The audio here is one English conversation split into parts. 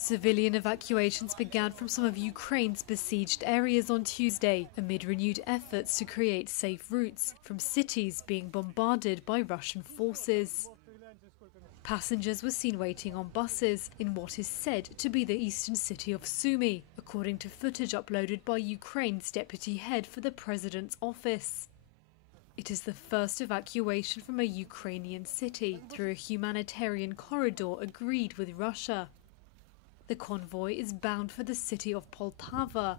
Civilian evacuations began from some of Ukraine's besieged areas on Tuesday, amid renewed efforts to create safe routes from cities being bombarded by Russian forces. Passengers were seen waiting on buses in what is said to be the eastern city of Sumy, according to footage uploaded by Ukraine's deputy head for the president's office. It is the first evacuation from a Ukrainian city through a humanitarian corridor agreed with Russia. The convoy is bound for the city of Poltava,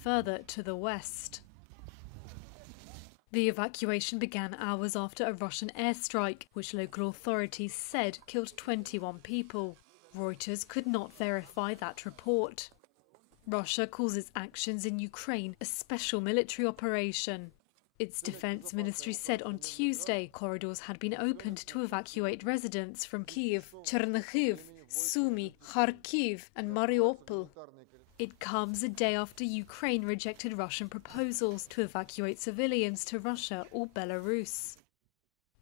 further to the west. The evacuation began hours after a Russian airstrike, which local authorities said killed 21 people. Reuters could not verify that report. Russia calls its actions in Ukraine a special military operation. Its defense ministry said on Tuesday corridors had been opened to evacuate residents from Kyiv, Chernihiv, Sumy, Kharkiv and Mariupol. It comes a day after Ukraine rejected Russian proposals to evacuate civilians to Russia or Belarus.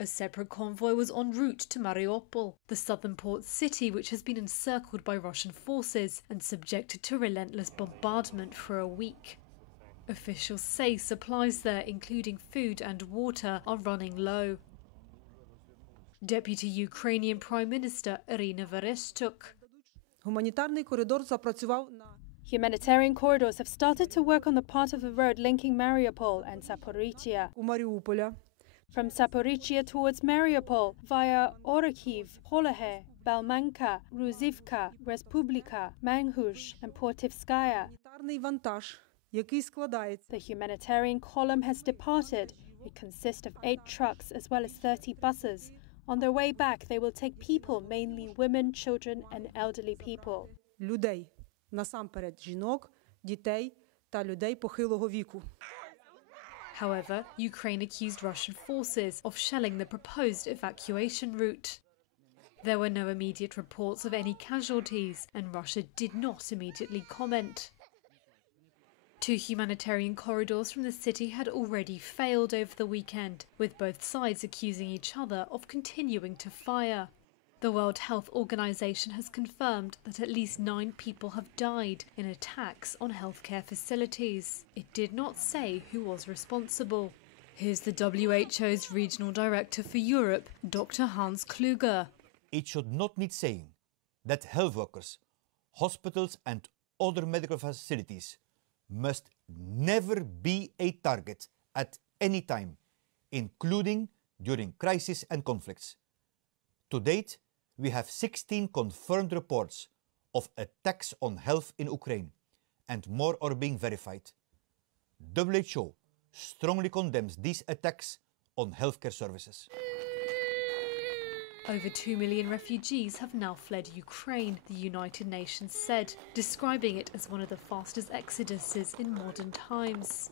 A separate convoy was en route to Mariupol, the southern port city which has been encircled by Russian forces and subjected to relentless bombardment for a week. Officials say supplies there, including food and water, are running low. Deputy Ukrainian Prime Minister Irina Vereshchuk. Humanitarian corridors have started to work on the part of the road linking Mariupol and Zaporizhia. From Zaporizhia towards Mariupol via Orikhiv, Holohe, Balmanka, Ruzivka, Respublika, Manhush and Portivskaya. The humanitarian column has departed. It consists of 8 trucks as well as 30 buses. On their way back, they will take people, mainly women, children and elderly people. However, Ukraine accused Russian forces of shelling the proposed evacuation route. There were no immediate reports of any casualties, and Russia did not immediately comment. 2 humanitarian corridors from the city had already failed over the weekend, with both sides accusing each other of continuing to fire. The World Health Organization has confirmed that at least 9 people have died in attacks on healthcare facilities. It did not say who was responsible. Here's the WHO's Regional Director for Europe, Dr. Hans Kluger. It should not need saying that health workers, hospitals and other medical facilities must never be a target at any time, including during crises and conflicts. To date, we have 16 confirmed reports of attacks on health in Ukraine, and more are being verified. WHO strongly condemns these attacks on healthcare services. Over 2 million refugees have now fled Ukraine, the United Nations said, describing it as one of the fastest exoduses in modern times.